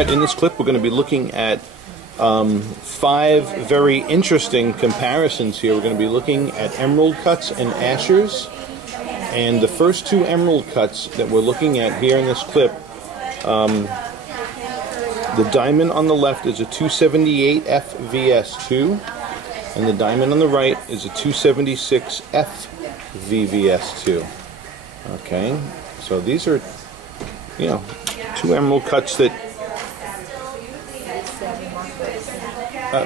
Alright, in this clip we're going to be looking at 5 very interesting comparisons here. We're going to be looking at emerald cuts and ashers. And the first 2 emerald cuts that we're looking at here in this clip, the diamond on the left is a 278 FVS2, and the diamond on the right is a 276 FVVS2. Okay, so these are, 2 emerald cuts that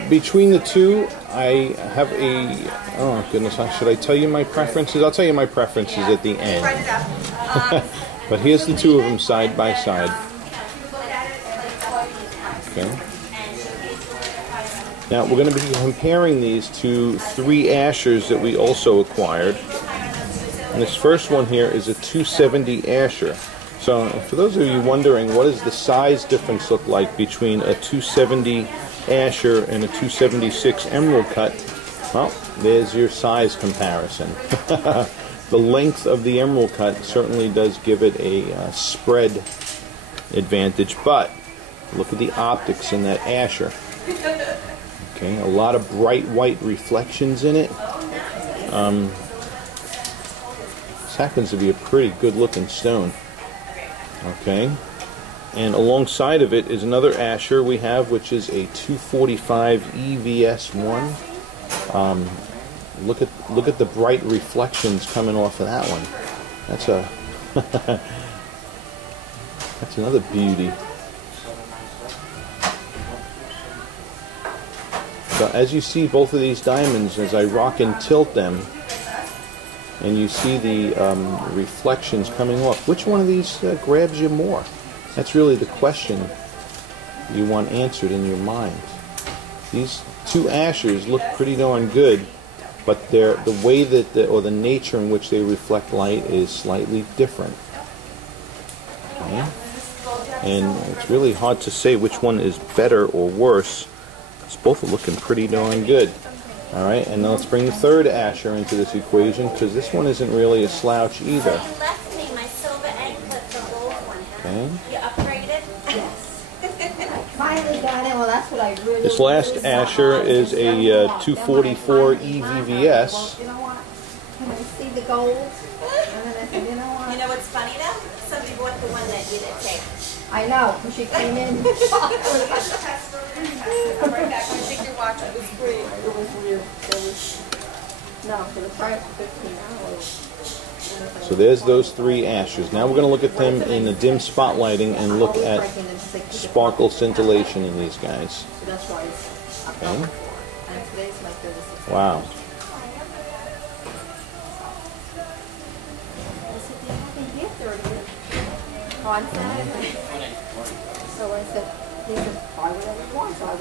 between the 2, I have a, oh goodness, should I tell you my preferences? I'll tell you my preferences at the end. But here's the 2 of them side by side. Okay. Now we're going to be comparing these to 3 ashers that we also acquired. And this first one here is a 270 asher. So for those of you wondering, what does the size difference look like between a 270 asher and a 276 emerald cut? Well, there's your size comparison. The length of the emerald cut certainly does give it a spread advantage, but look at the optics in that asher. Okay, a lot of bright white reflections in it. This happens to be a pretty good looking stone. Okay, and alongside of it is another asher we have, which is a 245 EVS1. Look at the bright reflections coming off of that one. That's a that's another beauty. So as you see both of these diamonds, as I rock and tilt them, and you see the reflections coming off, which one of these grabs you more? That's really the question you want answered in your mind. These 2 ashers look pretty darn good, but the way that or the nature in which they reflect light is slightly different. Okay? And it's really hard to say which one is better or worse. It's both are looking pretty darn good. Alright, and now let's bring the 3rd asher into this equation, because this one isn't really a slouch either. You left me my silver anklet for gold one, huh? Okay. You upgraded? Yes. Finally got it. Well, that's what I really. This last asher is a 244 EVVS. You know what? Can I see the gold? And then I said, you know what? You know what's funny though? Somebody bought the one that you didn't take. I know, because she came in. I'm right back. I think your watch was free. It was weird. No, for the price of $15. So there's those 3 ashers. Now we're going to look at them in the dim spotlighting and look at sparkle scintillation in these guys. Okay. Wow.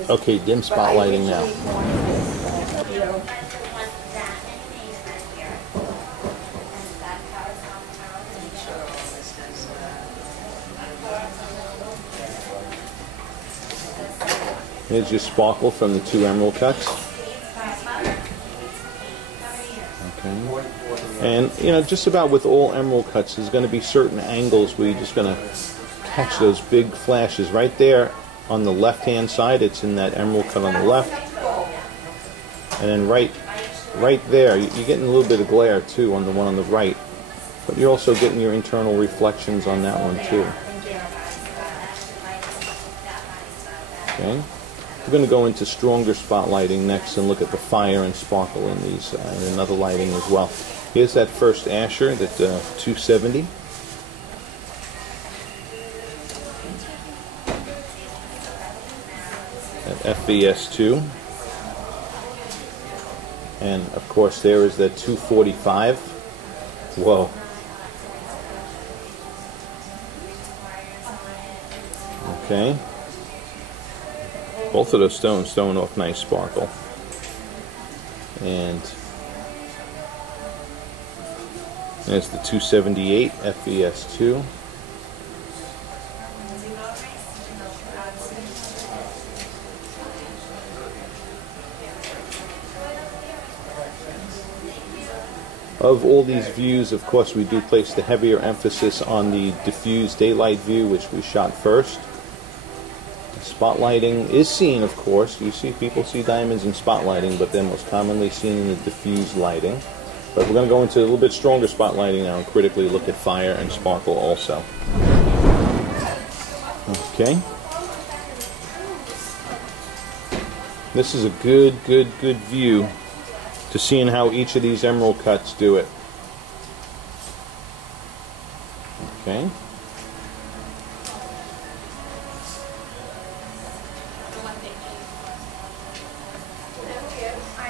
Okay, dim spotlighting now. Here's your sparkle from the 2 emerald cuts. Okay. And, just about with all emerald cuts, there's going to be certain angles where you're just going to catch those big flashes. Right there on the left-hand side, it's in that emerald cut on the left. And then right there, you're getting a little bit of glare, too, on the one on the right. But you're also getting your internal reflections on that one, too. Okay. We're going to go into stronger spotlighting next and look at the fire and sparkle in these and another lighting as well. Here's that first asher, that 270. That FVS2. And of course there is that 245. Whoa. Okay. Both of those stones throwing off nice sparkle. And there's the 278 FVS2. Of all these views, of course, we do place the heavier emphasis on the diffused daylight view, which we shot first. Spotlighting is seen, of course. People see diamonds in spotlighting, but they're most commonly seen in the diffuse lighting. But we're going to go into a little bit stronger spotlighting now and critically look at fire and sparkle also. Okay. This is a good view to seeing how each of these emerald cuts do it. Okay.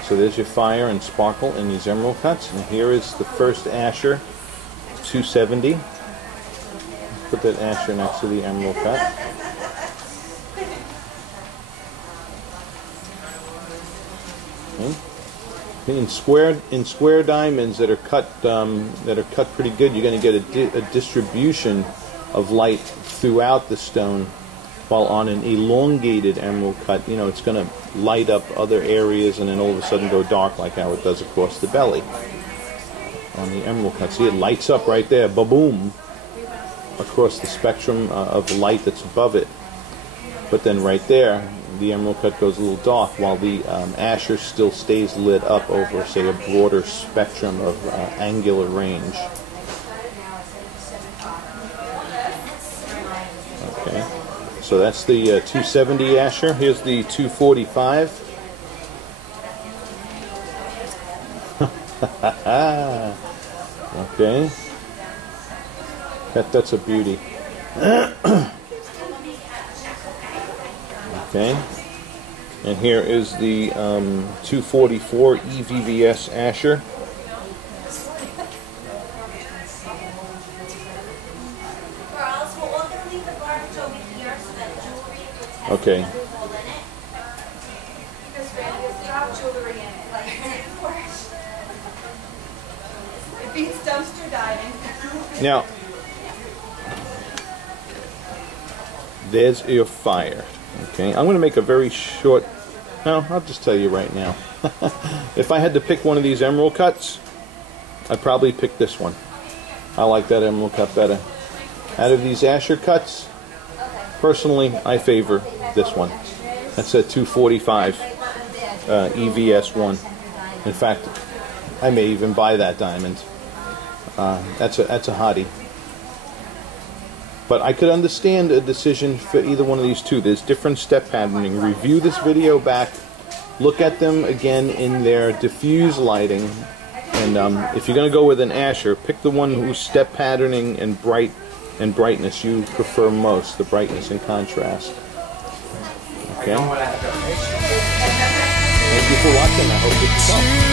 So there's your fire and sparkle in these emerald cuts. And here is the first Asher 270. Put that Asher next to the emerald cut. Okay. In square diamonds that are cut pretty good, you're going to get a distribution of light throughout the stone. While on an elongated emerald cut, you know, it's going to light up other areas and then all of a sudden go dark like how it does across the belly. On the emerald cut, see, it lights up right there, ba-boom, across the spectrum of the light that's above it. But then right there, the emerald cut goes a little dark, while the Asher still stays lit up over, say, a broader spectrum of angular range. Okay. So that's the 270 Asher. Here's the 245. Okay. That's a beauty. Okay. And here is the 244 EVVS Asher. Okay. Now, there's your fire. Okay, I'm going to make a very short. No, I'll just tell you right now. If I had to pick one of these emerald cuts, I'd probably pick this one. I like that emerald cut better. Out of these Asher cuts, personally, I favor this one. That's a 245 EVS1. In fact, I may even buy that diamond. That's a hottie. But I could understand a decision for either one of these two. There's different step patterning. Review this video back. Look at them again in their diffuse lighting. And if you're going to go with an Asher, pick the one whose step patterning and brightness you prefer most, the brightness and contrast. Okay? Thank you for watching. I hope it's helped.